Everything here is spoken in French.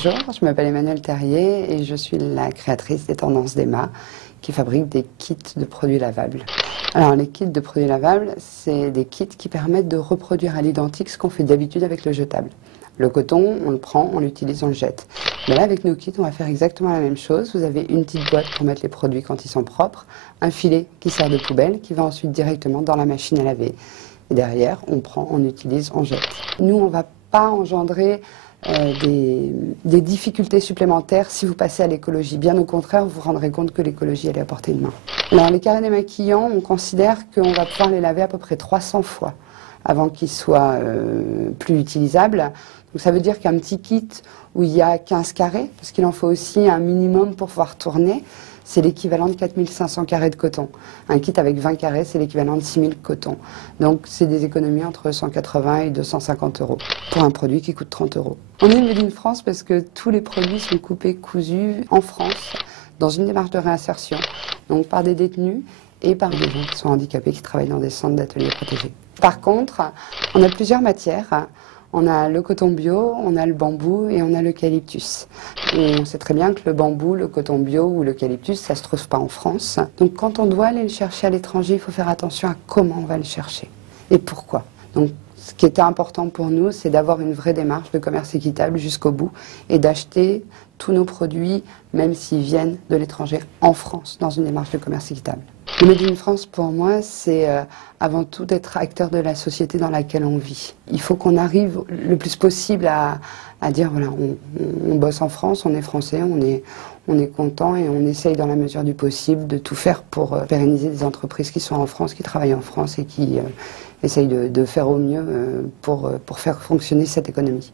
Bonjour, je m'appelle Emmanuelle Terrier et je suis la créatrice des Tendances d'Emma qui fabrique des kits de produits lavables. Alors les kits de produits lavables, c'est des kits qui permettent de reproduire à l'identique ce qu'on fait d'habitude avec le jetable. Le coton, on le prend, on l'utilise, on le jette. Mais là, avec nos kits, on va faire exactement la même chose. Vous avez une petite boîte pour mettre les produits quand ils sont propres, un filet qui sert de poubelle, qui va ensuite directement dans la machine à laver. Et derrière, on prend, on utilise, on jette. Nous, on ne va pas engendrer des difficultés supplémentaires si vous passez à l'écologie. Bien au contraire, vous vous rendrez compte que l'écologie, elle est à portée de main. Alors, les carrés démaquillants, on considère qu'on va pouvoir les laver à peu près 300 fois avant qu'ils soient plus utilisables. Donc ça veut dire qu'un petit kit où il y a 15 carrés, parce qu'il en faut aussi un minimum pour pouvoir tourner, c'est l'équivalent de 4500 carrés de coton. Un kit avec 20 carrés, c'est l'équivalent de 6000 cotons. Donc c'est des économies entre 180 et 250 euros pour un produit qui coûte 30 euros. On est Made in France parce que tous les produits sont coupés, cousus en France, dans une démarche de réinsertion, donc par des détenus et par des gens qui sont handicapés, qui travaillent dans des centres d'ateliers protégés. Par contre, on a plusieurs matières. On a le coton bio, on a le bambou et on a l'eucalyptus. On sait très bien que le bambou, le coton bio ou l'eucalyptus, ça ne se trouve pas en France. Donc quand on doit aller le chercher à l'étranger, il faut faire attention à comment on va le chercher et pourquoi. Donc ce qui était important pour nous, c'est d'avoir une vraie démarche de commerce équitable jusqu'au bout et d'acheter tous nos produits, même s'ils viennent de l'étranger, en France, dans une démarche de commerce équitable. Le Made in France, pour moi, c'est avant tout d'être acteur de la société dans laquelle on vit. Il faut qu'on arrive le plus possible à dire, voilà, on bosse en France, on est français, on est content et on essaye dans la mesure du possible de tout faire pour pérenniser des entreprises qui sont en France, qui travaillent en France et qui essayent de faire au mieux pour faire fonctionner cette économie.